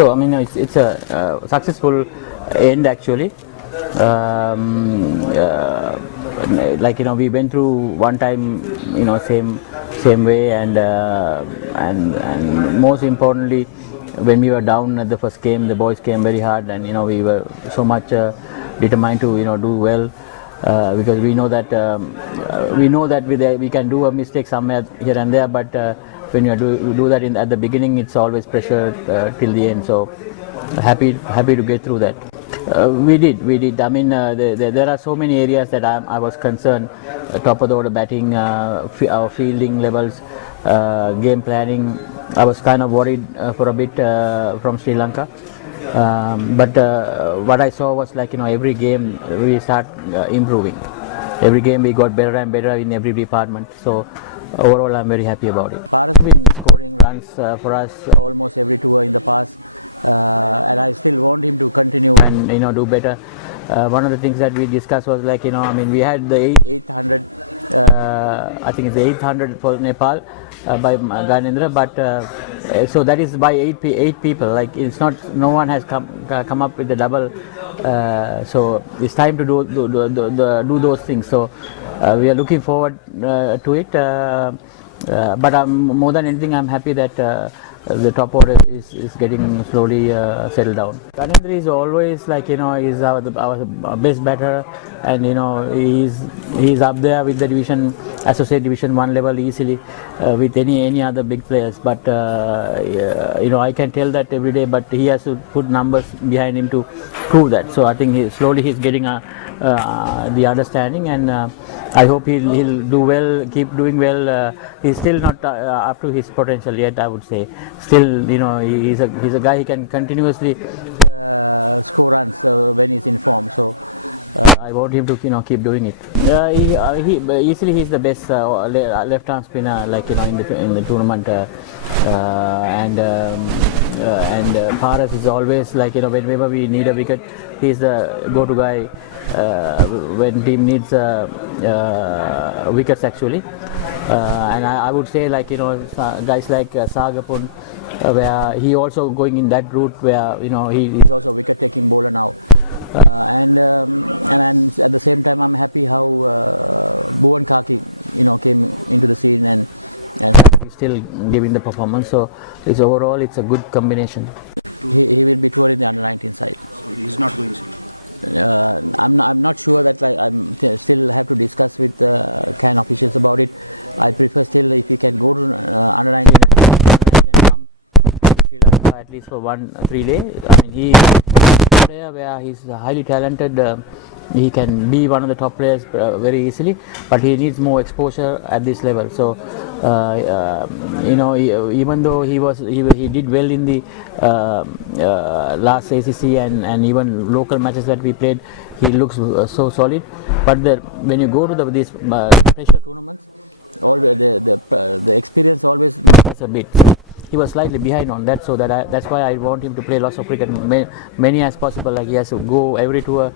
So I mean, it's a successful end actually. Like we went through one time, same way, and most importantly, when we were down at the first game, the boys came very hard, and we were so much determined to do well. Because we know that we can do a mistake somewhere here and there, but when you do that at the beginning, it's always pressure till the end. So happy to get through that. We did. I mean, there are so many areas that I was concerned. Top of the order batting, our fielding levels, game planning. I was kind of worried for a bit from Sri Lanka. But what I saw was every game we start improving. Every game we got better and better in every department. So overall, I'm very happy about it. We scored runs for us. And do better. One of the things that we discussed was we had the I think it's the 800 for Nepal by Gyanendra, but so that is by eight people. Like it's not, no one has come up with the double. So it's time to do those things. So we are looking forward to it. But more than anything, I'm happy that the top order is getting slowly settled down. Gyanendra is always is our best batter, and he's up there with the associate division 1 level easily with any other big players. But I can tell that every day, but he has to put numbers behind him to prove that. So I think he's getting the understanding, and I hope he'll do well, keep doing well. He's still not up to his potential yet, I would say. Still, he's a guy, he can continuously. I want him to keep doing it. Easily he's the best left-arm spinner in the tournament, and Paras is always whenever we need a wicket, he's the go-to guy when team needs wickets actually. And I would say guys like Sagapun, where he also going in that route where he still giving the performance. So overall it's a good combination. At least for 3 days. I mean, he is a player where he's highly talented. He can be one of the top players very easily, but he needs more exposure at this level. So even though he did well in the last ACC and even local matches that we played, he looks so solid. But when you go to this pressure, a bit. He was slightly behind on that, so that's why I want him to play lots of cricket, many as possible. Like he has to go every tour.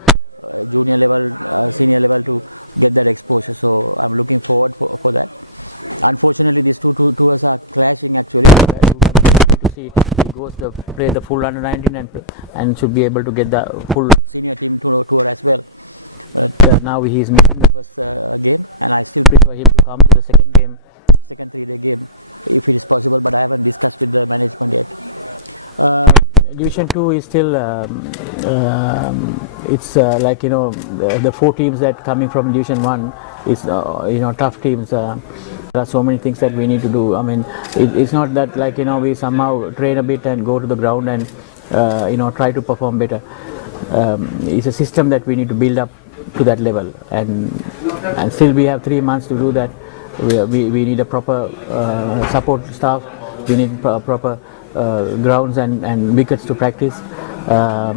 To see he goes to play the full under 19 and should be able to get the full. Now he's missing. Prefer him to come to the second game. Division 2 is still it's the 4 teams that coming from Division 1 is tough teams. There are so many things that we need to do. I mean, it's not that we somehow train a bit and go to the ground and try to perform better. It's a system that we need to build up to that level, and still we have 3 months to do that. We need a proper support staff. We need proper grounds and wickets to practice. I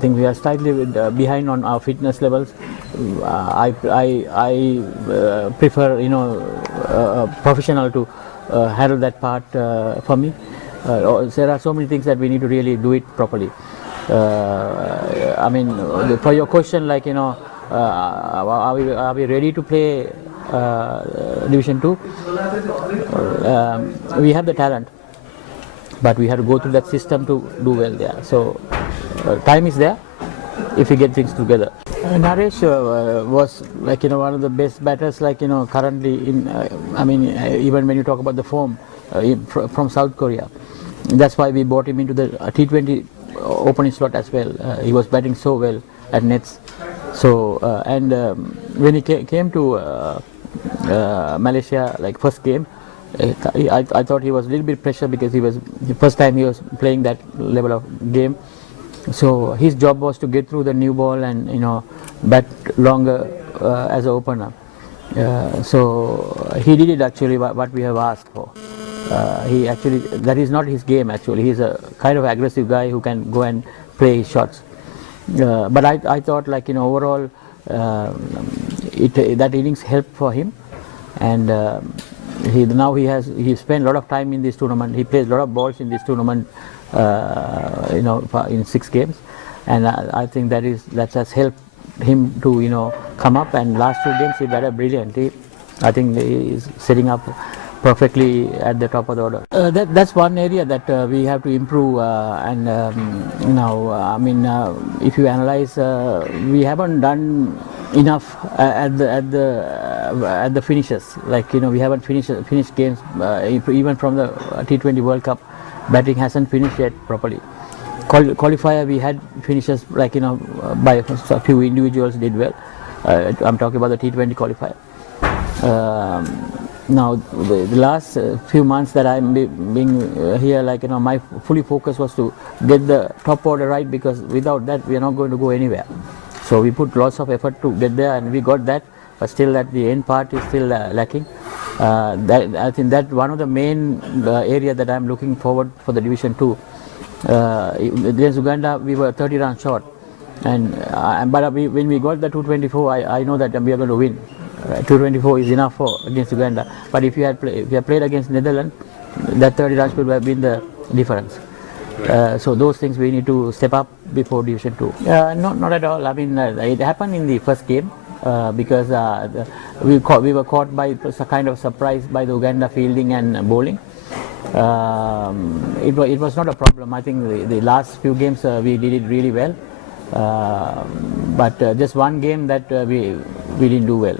think we are slightly behind on our fitness levels. I prefer a professional to handle that part for me. There are so many things that we need to really do it properly. I mean, for your question, are we ready to play Division 2? We have the talent, but we had to go through that system to do well there. So time is there if we get things together. Naresh was like one of the best batters currently in even when you talk about the form from South Korea. That's why we brought him into the T20 opening slot as well. He was batting so well at nets. So when he came to Malaysia, like first game, I thought he was a little bit pressure because he was the first time he was playing that level of game. So his job was to get through the new ball and bat longer as an opener. So he did it actually what we have asked for. He actually, that is not his game actually. He's a kind of aggressive guy who can go and play his shots. But I thought overall that innings helped for him, and he spent a lot of time in this tournament. He plays a lot of balls in this tournament, in 6 games, and I think that has helped him to come up. And last 2 games he batted brilliantly. I think he is setting up perfectly at the top of the order. That's one area that we have to improve, if you analyze, we haven't done enough at the finishes. We haven't finished games, even from the T20 World Cup. Batting hasn't finished yet properly. Qualifier we had finishes by a few individuals did well. I'm talking about the T20 qualifier. Now the last few months that I'm being here, my fully focus was to get the top order right, because without that we are not going to go anywhere. So we put lots of effort to get there, and we got that, but still that the end part is still lacking. I think that one of the main area that I'm looking forward for the Division 2. Against Uganda we were 30 runs short, but when we got the 224, I know that we are going to win. 224 is enough for against Uganda, but if you had played against Netherlands, that 30 runs would have been the difference. So those things we need to step up before Division 2. Not at all. I mean, it happened in the first game because we were caught by a kind of surprise by the Uganda fielding and bowling. It was not a problem. I think the last few games we did it really well, but just one game that we didn't do well.